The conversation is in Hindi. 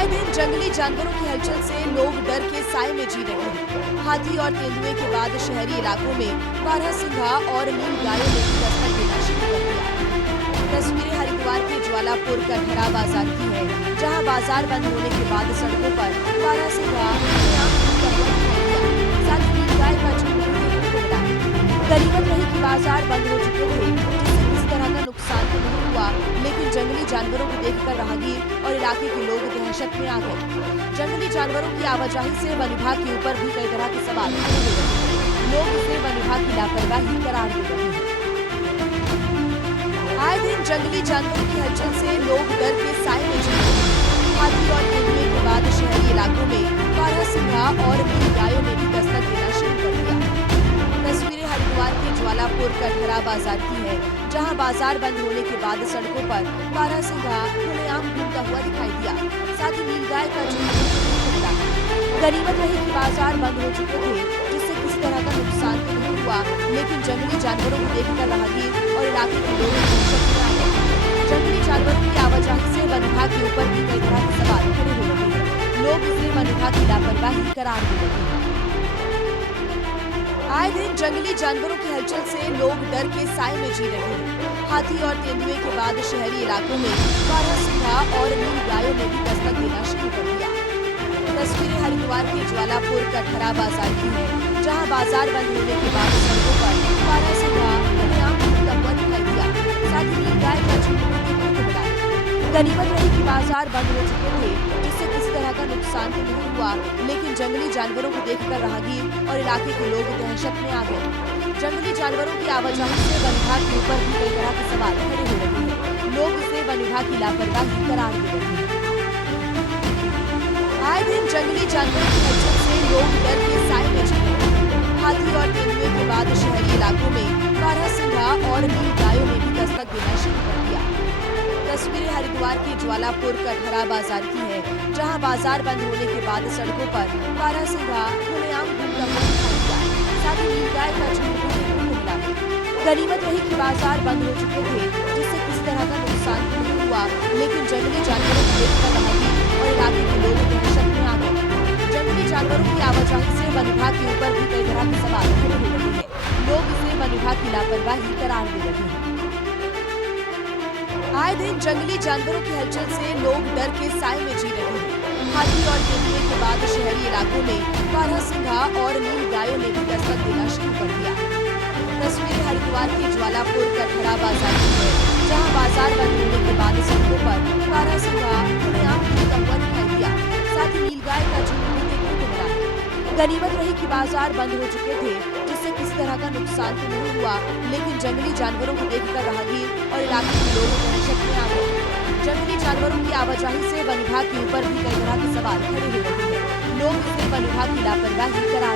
आए दिन जंगली जानवरों की हलचल से लोग डर के साए में जी रहे हैं। हाथी और तेंदुए के बाद शहरी इलाकों में बारहसिंघा और नील गायों ने भी दस्तक देना शुरू कर दिया। तस्वीरें हरिद्वार के ज्वालापुर कटहरा बाजार की है, जहां बाजार बंद होने के बाद सड़कों पर बारहसिंघा खुलेआम घूमता हुआ दिखाई दिया। साथ ही नील गाय का झुंड भी देखने को मिला। गनीमत रही कि बाजार बंद हो चुके थे, जिससे किसी तरह का नुकसान तो नहीं हुआ, लेकिन जंगली जानवरों को देखकर राहगीर और इलाके के लोग दहशत में आ गए। जंगली जानवरों की आवाजाही से वन विभाग के ऊपर भी कई तरह के सवाल खड़े हो रहे हैं। लोग इसे वन विभाग की लापरवाही करार दे रहे हैं। आए दिन जंगली जानवरों की हलचल से लोग डर के साए में जी रहे हैं। हाथी और तेंदुए के बाद शहरी इलाकों में बारहसिंघा और नील गायों ने भी दस्तक देना शुरू कर दिया। तस्वीरें हरिद्वार के ज्वालापुर कटहरा बाजार की है, जहां बाजार बंद होने के बाद सड़कों पर बारहसिंघा खुलेआम घूमता हुआ दिखाई दिया। साथ ही नीलगाय का झुंड भी देखने को मिला। गनीमत रही कि बाजार बंद हो चुके थे, जिससे किसी तरह का नुकसान तो नहीं हुआ, लेकिन जंगली जानवरों को देखकर राहगीर और इलाके के लोग दहशत में आ गए। जंगली जानवरों की आवाजाही से वन विभाग के ऊपर भी कई तरह के सवाल खड़े हो रहे हैं। लोग इसे वन विभाग की लापरवाही करार दे रहे हैं। आए दिन जंगली जानवरों की हलचल से लोग डर के साए में जी रहे हैं। हाथी और तेंदुए के बाद शहरी इलाकों में बारहसिंघा और नील गायों ने भी दस्तक देना शुरू कर दिया। तस्वीरें हरिद्वार के ज्वालापुर कटहरा बाजार की है, जहां बाजार बंद होने के बाद सड़कों पर बारहसिंघा खुलेआम घूमता हुआ दिखाई दिया। साथ ही नील गाय का झुंड भी देखने को मिला। गनीमत रही कि बाजार बंद हो चुके थे, जिससे किसी तरह का नुकसान तो नहीं हुआ, लेकिन जंगली जानवरों को देखकर राहगीर और इलाके के लोग दहशत में आ गए। जंगली जानवरों की आवाजाही से वन विभाग के ऊपर भी कई तरह के सवाल खड़े हो रहे हैं। लोग इसे वन विभाग की लापरवाही करार दे रहे हैं। आए दिन जंगली जानवरों की हलचल से लोग डर के साए में जी रहे हैं। हाथी और तेंदुए के बाद शहरी इलाकों में बारहसिंघा और नील गायों ने भी दस्तक देना शुरू कर दिया। तस्वीरें हरिद्वार के ज्वालापुर कटहरा बाजार की है, जहां बाजार बंद होने के बाद सड़कों पर बारहसिंघा खुलेआम घूमता हुआ दिखाई दिया। साथ ही नीलगाय का झुंड भी देखने को मिला। गनीमत रही कि बाजार बंद हो चुके थे, जिससे किसी तरह का नुकसान तो नहीं हुआ, लेकिन जंगली जानवरों को देखकर राहगीर और इलाके के लोग दहशत में आ गए। जंगली जानवरों की आवाजाही से वन विभाग के ऊपर भी कई तरह के सवाल खड़े हो रहे हैं। लोग इसे वन विभाग की लापरवाही करार दे रहे हैं। आए दिन जंगली जानवरों की हलचल से लोग डर के साए में जी रहे हैं। हाथी और तेंदुए के बाद शहरी इलाकों में बारहसिंघा और नील गायों ने भी दस्तक देना शुरू कर दिया। तस्वीरें हरिद्वार के ज्वालापुर कटहरा बाजार की है, जहां बाजार बंद होने के बाद सड़कों पर बारहसिंघा खुलेआम घूमता हुआ दिखाई दिया। साथ ही नीलगाय का झुंड भी देखने को मिला। गनीमत रही कि बाजार बंद हो चुके थे, जिससे किसी तरह का नुकसान तो नहीं हुआ, लेकिन जंगली जानवरों को देखकर राहगीर और इलाके के लोग दहशत में आ गए। जंगली जानवरों की आवाजाही से वन विभाग के ऊपर भी कई तरह के सवाल खड़े हो रहे हैं। लोग इसे वन विभाग की लापरवाही करार